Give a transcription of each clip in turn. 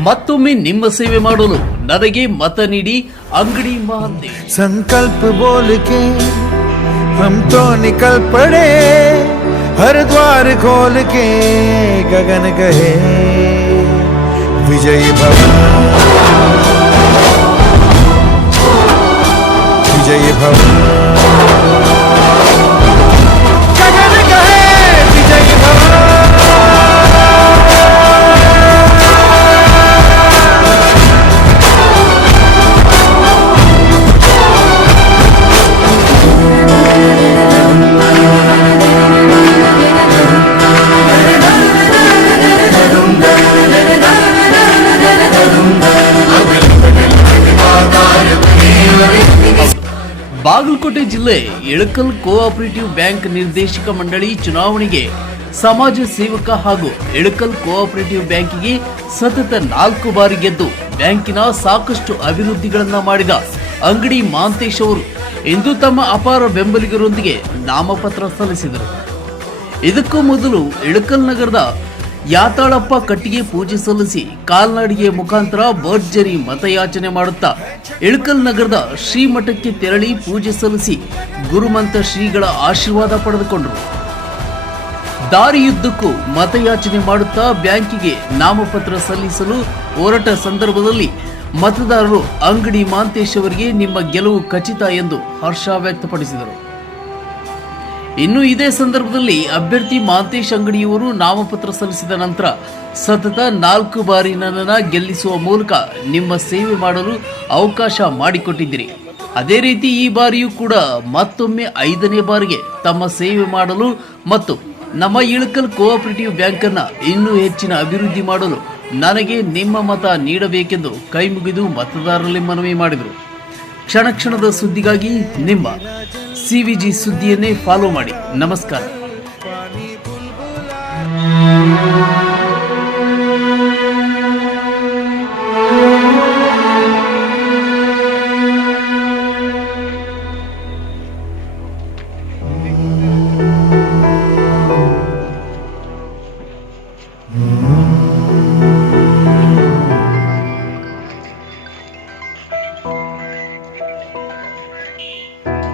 ಮತ್ತೊಮ್ಮೆ ನಿಮ್ಮ ಸೇವೆ ಮಾಡಲು ನನಗೆ ಮತ ನೀಡಿ ಅಂಗಡಿ ಮಾತೆ ಸಂಕಲ್ಪ ಬೋಲಕೆ ಹಮ್ ತೋ ನಿಕಲ್ ಪಡೆ ಗಗನ ಗಹೆ ವಿಜಯ ಭವನ ಜಿಲ್ಲೆ ಇಳಕಲ್ ಕೋಆಪರೇಟಿವ್ ಬ್ಯಾಂಕ್ ನಿರ್ದೇಶಕ ಮಂಡಳಿ ಚುನಾವಣೆಗೆ ಸಮಾಜ ಸೇವಕ ಹಾಗೂ ಇಳಕಲ್ ಕೋಆಪರೇಟಿವ್ ಬ್ಯಾಂಕಿಗೆ ಸತತ ನಾಲ್ಕು ಬಾರಿ ಗೆದ್ದು ಬ್ಯಾಂಕಿನ ಸಾಕಷ್ಟು ಅಭಿವೃದ್ಧಿಗಳನ್ನು ಮಾಡಿದ ಅಂಗಡಿ ಮಾಂತೇಶ್ ಅವರು ಇಂದು ತಮ್ಮ ಅಪಾರ ಬೆಂಬಲಿಗರೊಂದಿಗೆ ನಾಮಪತ್ರ ಸಲ್ಲಿಸಿದರು. ಇದಕ್ಕೂ ಮೊದಲು ಇಳಕಲ್ ನಗರದ ಯಾತಾಳಪ್ಪ ಕಟ್ಟಿಗೆ ಪೂಜೆ ಸಲ್ಲಿಸಿ ಕಾಲ್ನಡಿಗೆ ಮುಖಾಂತರ ಭರ್ಜರಿ ಮತಯಾಚನೆ ಮಾಡುತ್ತಾ ಇಳಕಲ್ ನಗರದ ಶ್ರೀಮಠಕ್ಕೆ ತೆರಳಿ ಪೂಜೆ ಸಲ್ಲಿಸಿ ಗುರುಮಂತ ಶ್ರೀಗಳ ಆಶೀರ್ವಾದ ಪಡೆದುಕೊಂಡರು. ದಾರಿಯುದ್ದಕ್ಕೂ ಮತಯಾಚನೆ ಮಾಡುತ್ತಾ ಬ್ಯಾಂಕಿಗೆ ನಾಮಪತ್ರ ಸಲ್ಲಿಸಲು ಹೊರಟ ಸಂದರ್ಭದಲ್ಲಿ ಮತದಾರರು ಅಂಗಡಿ ಮಾಂತೇಶ್ ಅವರಿಗೆ ನಿಮ್ಮ ಗೆಲುವು ಖಚಿತ ಎಂದು ಹರ್ಷ ವ್ಯಕ್ತಪಡಿಸಿದರು. ಇನ್ನು ಇದೇ ಸಂದರ್ಭದಲ್ಲಿ ಅಭ್ಯರ್ಥಿ ಮಾಂತೇಶ್ ಅಂಗಡಿಯವರು ನಾಮಪತ್ರ ಸಲ್ಲಿಸಿದ ನಂತರ ಸತತ ನಾಲ್ಕು ಬಾರಿ ನನ್ನನ್ನು ಗೆಲ್ಲಿಸುವ ಮೂಲಕ ನಿಮ್ಮ ಸೇವೆ ಮಾಡಲು ಅವಕಾಶ ಮಾಡಿಕೊಟ್ಟಿದ್ದೀರಿ. ಅದೇ ರೀತಿ ಈ ಬಾರಿಯೂ ಕೂಡ ಮತ್ತೊಮ್ಮೆ ಐದನೇ ಬಾರಿಗೆ ತಮ್ಮ ಸೇವೆ ಮಾಡಲು ಮತ್ತು ನಮ್ಮ ಇಳಕಲ್ ಕೋಆಪರೇಟಿವ್ ಬ್ಯಾಂಕನ್ನು ಇನ್ನೂ ಹೆಚ್ಚಿನ ಅಭಿವೃದ್ಧಿ ಮಾಡಲು ನನಗೆ ನಿಮ್ಮ ಮತ ನೀಡಬೇಕೆಂದು ಕೈಮುಗಿದು ಮತದಾರರಲ್ಲಿ ಮನವಿ ಮಾಡಿದರು. ಕ್ಷಣ ಕ್ಷಣದ ಸುದ್ದಿಗಾಗಿ ನಿಮ್ಮ ಸಿವಿಜಿ ಸುದ್ದಿಯನ್ನೇ ಫಾಲೋ ಮಾಡಿ. ನಮಸ್ಕಾರ.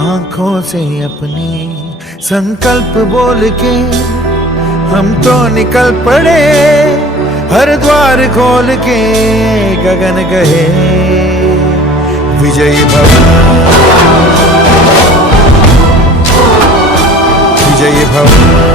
आँखों से अपनी संकल्प बोल के हम तो निकल पड़े, हर द्वार खोल के गगन गए विजय भवन। विजय भव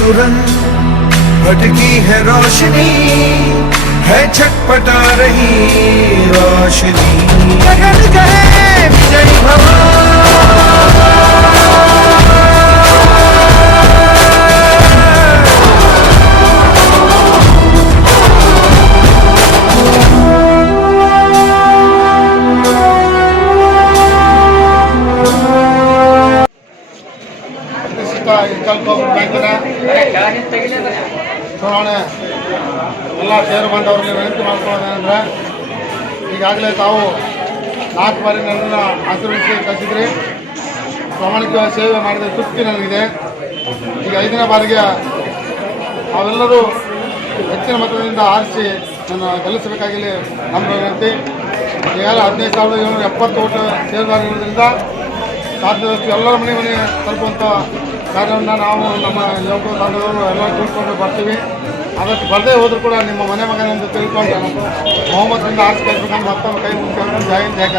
सुरन भटकी है रोशनी है छटपटा रही रोशनी। कल को ಚುನಾವಣೆ ಎಲ್ಲ ಸೇರು ಬಂದವರಲ್ಲಿ ವಿನಂತಿ ಮಾಡ್ಕೊಳ್ಳೋದೇನೆಂದರೆ ಈಗಾಗಲೇ ತಾವು ನಾಲ್ಕು ಬಾರಿ ನನ್ನನ್ನು ಆಶೀರ್ವದಿಸಿ ಕಳಿಸಿದ್ರಿ ಪ್ರಾಮಾಣಿಕವಾಗಿ ಸೇವೆ ಮಾಡಿದ ತೃಪ್ತಿ ನನಗಿದೆ. ಈಗ ಐದನೇ ಬಾರಿಗೆ ಅವೆಲ್ಲರೂ ಹೆಚ್ಚಿನ ಮತದಿಂದ ಆರಿಸಿ ನನ್ನ ಗೆಲ್ಲಿಸಬೇಕಾಗಿಲ್ಲ ನಮ್ಮ ವಿನಂತಿ. ಈಗಾಗಲೇ ಹದಿನೈದು ಸಾವಿರದ ಏಳ್ನೂರ ಎಪ್ಪತ್ತು ಓಟ್ ಸೇರಿದಾಗಿರೋದ್ರಿಂದ ಸಾಧ್ಯದಷ್ಟು ಎಲ್ಲರ ಮನೆ ಮನೆ ತಲುಪುವಂಥ ಕಾರ್ಯವನ್ನು ನಾವು ನಮ್ಮ ಯುವಕ ತಂಡದವರು ಎಲ್ಲ ತಿಳ್ಕೊಂಡು ಬರ್ತೀವಿ. ಅದಕ್ಕೆ ಬರದೇ ಹೋದರೂ ಕೂಡ ನಿಮ್ಮ ಮನೆ ಮಗನೆಂದು ತಿಳ್ಕೊಂಡು ಮೊಹಮ್ಮದ್ರಿಂದ ಆರಿಸ್ಕೊಳ್ಬೇಕಂತ ಮತ್ತೊಮ್ಮೆ ಕೈ ಮುಗಿಸ್ಕೊಂಡು ಜಾಯಿನ್ ಹಿಂದ್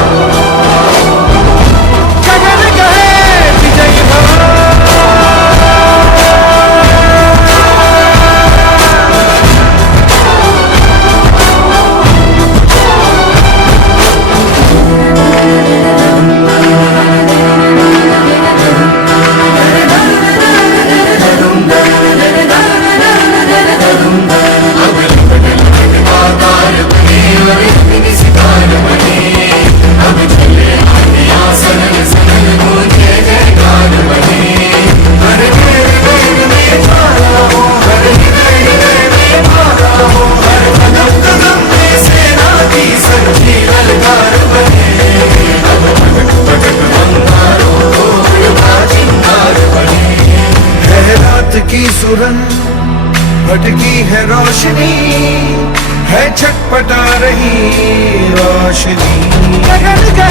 भटकी है रोशनी है छटपटा रही रोशनी। लगन भवन